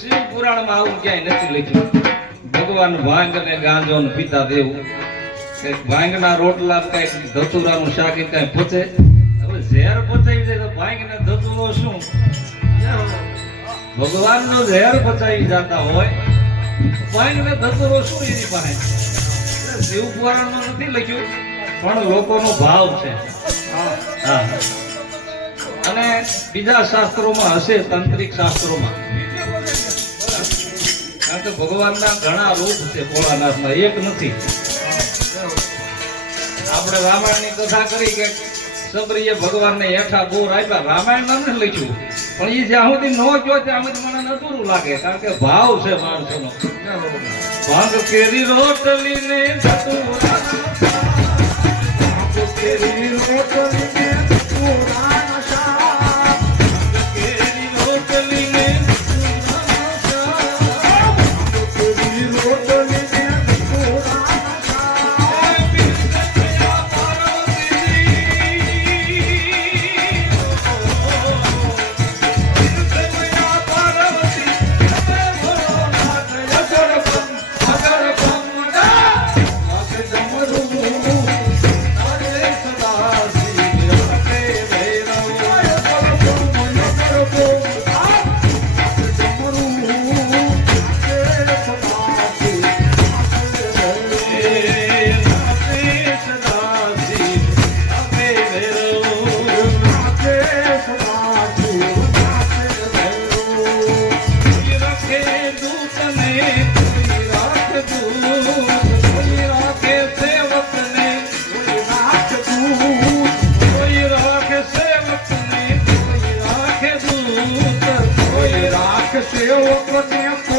શિવ પુરાણમાં આવું ક્યાંય નથી લખ્યું. ભગવાન ભાંગ અને ગાંજો ને પિતા દેવું. કે ભાંગના રોટલા ને કંઈક ધતુરાનું શાક કઈ પચે. હવે ઝેર પચાવી દે તો ભાંગ ને ધતુરો શું? ભગવાન નો ઝેર પચાવી જતા હોય ભાંગ ને ધતુરો શું એની પાસે? શિવ પુરાણમાં નથી લખ્યું પણ લોકોનો ભાવ છે. હા. અને બીજા શાસ્ત્રોમાં હશે તાંત્રિક શાસ્ત્રોમાં. કારણ કે ભગવાનના ઘણા રૂપ છે ભોળાનાથના એક નથી. આપણે રામાયણની કથા કરી કે સબરીએ ભગવાનને હેઠા બોર આપ્યા રામાયણ નામ નથી લખ્યું. પણ એ જ્યાં સુધી ન ગયો ત્યાં સુધી મને નતુરું લાગે, કારણ કે ભાવ છે માણસોનો. ભાગ કેરી રોટલી ને કેરી રોટલી Teu outro tempo